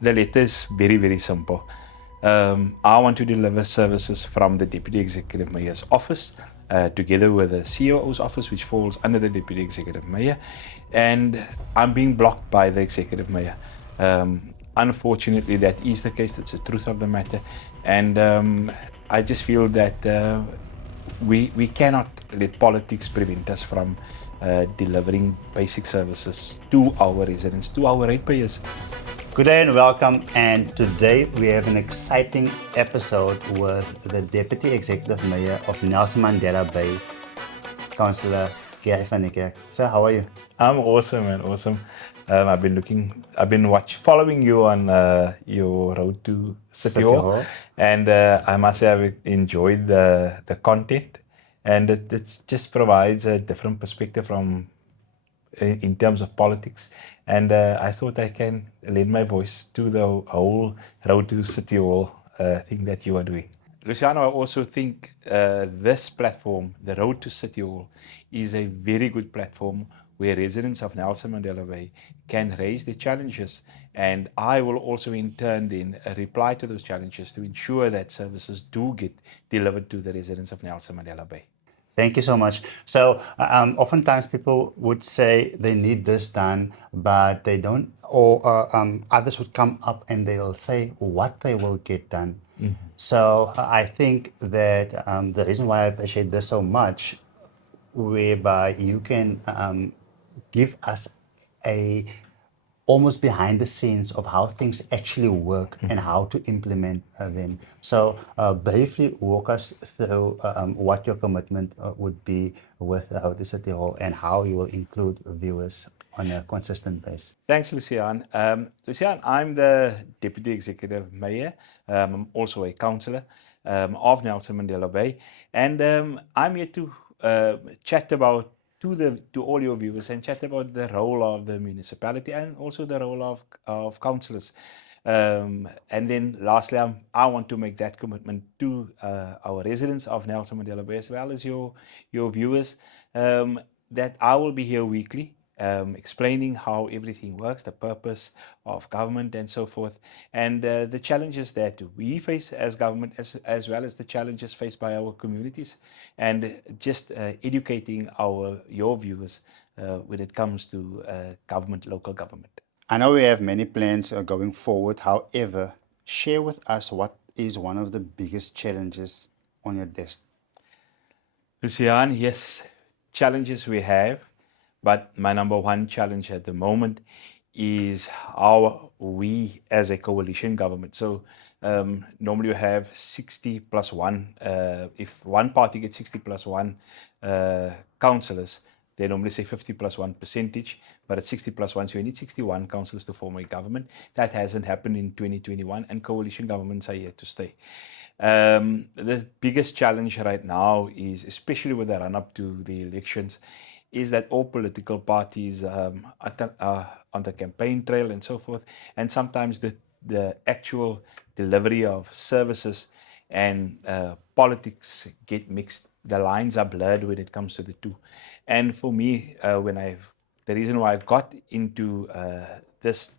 The letter is very, very simple. I want to deliver services from the Deputy Executive Mayor's office, together with the CEO's office, which falls under the Deputy Executive Mayor, and I'm being blocked by the Executive Mayor. Unfortunately, that is the case. That's the truth of the matter, and I just feel that we cannot let politics prevent us from delivering basic services to our residents, to our ratepayers. Good day and welcome. And today we have an exciting episode with the Deputy Executive Mayor of Nelson Mandela Bay, Councillor Gary van Niekerk. Sir, how are you? I'm awesome, man. Awesome. I've been following you on your road to City City Hall, Hall. and I must say I've enjoyed the content, and it just provides a different perspective from in terms of politics. And I thought I can lend my voice to the whole road to City Hall thing that you are doing. Luciano, I also think this platform, the Road to City Hall, is a very good platform where residents of Nelson Mandela Bay can raise their challenges. And I will also, in turn, then reply to those challenges to ensure that services do get delivered to the residents of Nelson Mandela Bay. Thank you so much. So, oftentimes people would say they need this done, but they don't, or others would come up and they'll say what they will get done. So, I think that the reason why I appreciate this so much, whereby you can give us a almost behind the scenes of how things actually work and how to implement them. So, briefly walk us through what your commitment would be with the City Hall and how you will include viewers on a consistent basis. Thanks, Lucian. Lucian, I'm the Deputy Executive Mayor. I'm also a councillor of Nelson Mandela Bay. And I'm here to chat about to all your viewers and chat about the role of the municipality and also the role of councillors. And then lastly, I want to make that commitment to our residents of Nelson Mandela Bay as well as your viewers, that I will be here weekly, explaining how everything works, the purpose of government, and so forth, and the challenges that we face as government, as well as the challenges faced by our communities, and just educating your viewers when it comes to government, local government. I know we have many plans going forward. However, share with us what is one of the biggest challenges on your desk. Lucian, yes, challenges we have, but my number one challenge at the moment is how we as a coalition government. So normally you have 60 plus one. If one party gets 60 plus one councillors, they normally say 50 plus one percentage, but it's 60 plus one. So you need 61 councillors to form a government. That hasn't happened in 2021, and coalition governments are here to stay. The biggest challenge right now is, especially with the run up to the elections, is that all political parties are on the campaign trail and so forth, and sometimes the actual delivery of services and politics get mixed. The lines are blurred when it comes to the two. And for me, the reason why I got into this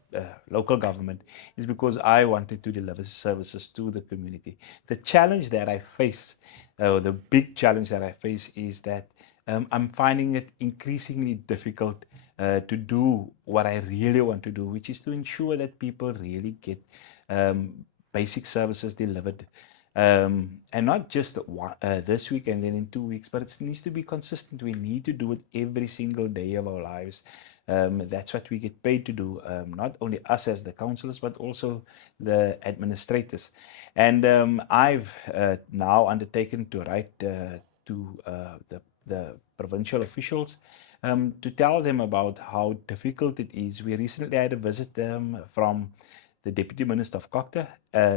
local government is because I wanted to deliver services to the community. The challenge that I face, the big challenge that I face, is that I'm finding it increasingly difficult to do what I really want to do, which is to ensure that people really get basic services delivered. And not just this week and then in 2 weeks, but it needs to be consistent. We need to do it every single day of our lives. That's what we get paid to do, not only us as the councillors, but also the administrators. And I've now undertaken to write to the provincial officials to tell them about how difficult it is. We recently had a visit from the Deputy Minister of Cocta,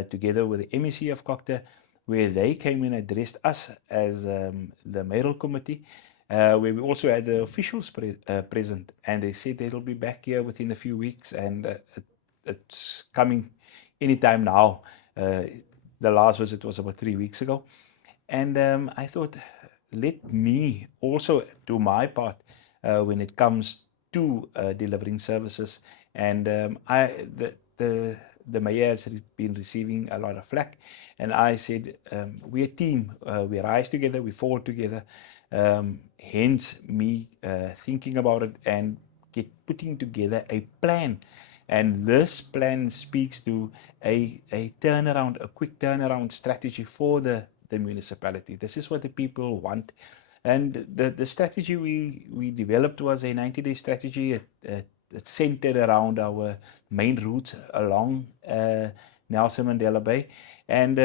together with the MEC of Cocta, where they came and addressed us as the mayoral committee, where we also had the officials present, and they said they'll be back here within a few weeks, and it's coming anytime now. The last visit was about 3 weeks ago, and I thought, let me also do my part when it comes to delivering services. And the the mayor has been receiving a lot of flack, and I said, we're a team. We rise together, we fall together. Hence, me thinking about it and putting together a plan. And this plan speaks to a turnaround, a quick turnaround strategy for the municipality. This is what the people want. And the strategy we developed was a 90-day strategy. It's centered around our main routes along Nelson Mandela Bay. And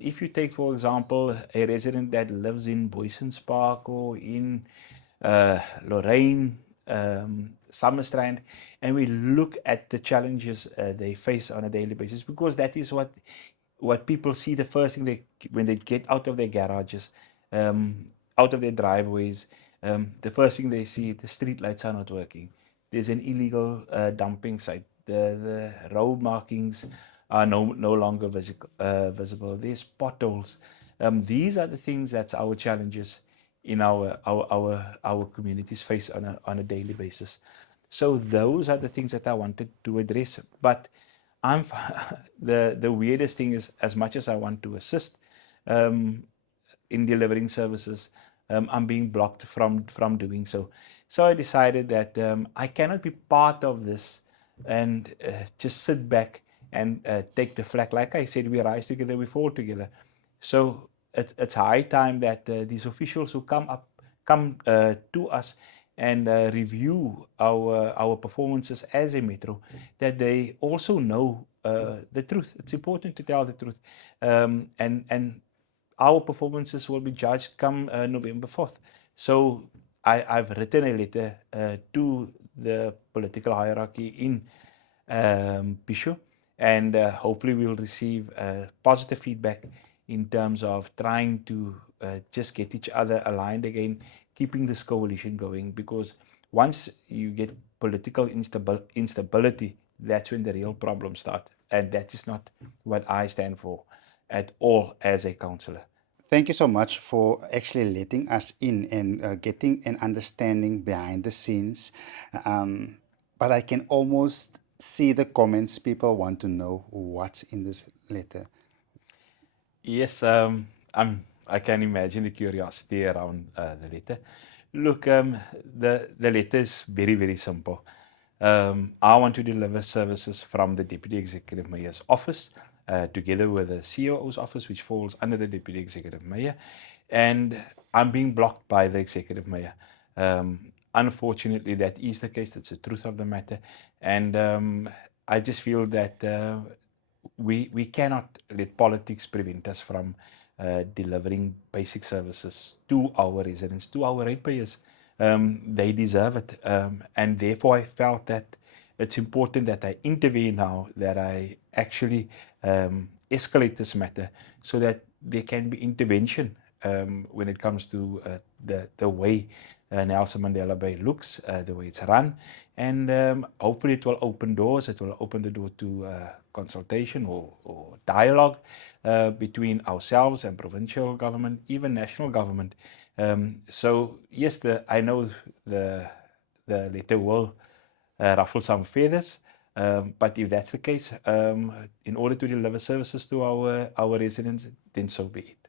if you take, for example, a resident that lives in Boysons Park or in Lorraine, Summerstrand, and we look at the challenges they face on a daily basis, because that is what people see the first thing when they get out of their garages, out of their driveways. The first thing they see, the street lights are not working. There's an illegal dumping site. The road markings are no longer visible. There's potholes. These are the things that's our challenges in our communities face on a daily basis. So those are the things that I wanted to address. But I'm the weirdest thing is, as much as I want to assist um, in delivering services, I'm being blocked from doing so. So I decided that I cannot be part of this and just sit back and take the flak. Like I said, we rise together, we fall together. So it's high time that these officials who come to us and review our performances as a metro, that they also know the truth. It's important to tell the truth, and our performances will be judged come November 4th. So I've written a letter to the political hierarchy in Pisho, and hopefully we'll receive positive feedback in terms of trying to just get each other aligned again, keeping this coalition going. Because once you get political instability, that's when the real problems start, and that is not what I stand for at all as a councillor. Thank you so much for actually letting us in and getting an understanding behind the scenes. Um, but I can almost see the comments. People want to know what's in this letter. Yes, I can imagine the curiosity around the letter. Look, the letter is very simple. I want to deliver services from the Deputy Executive Mayor's office, together with the COO's office, which falls under the Deputy Executive Mayor, and I'm being blocked by the Executive Mayor. Unfortunately, that is the case. That's the truth of the matter, and I just feel that we cannot let politics prevent us from delivering basic services to our residents, to our ratepayers. They deserve it, and therefore I felt that it's important that I intervene now, that I actually escalate this matter so that there can be intervention when it comes to the way Nelson Mandela Bay looks, the way it's run, and hopefully it will open doors. It will open the door to consultation or dialogue between ourselves and provincial government, even national government. So yes, I know the letter will ruffle some feathers. But if that's the case, in order to deliver services to our residents, then so be it.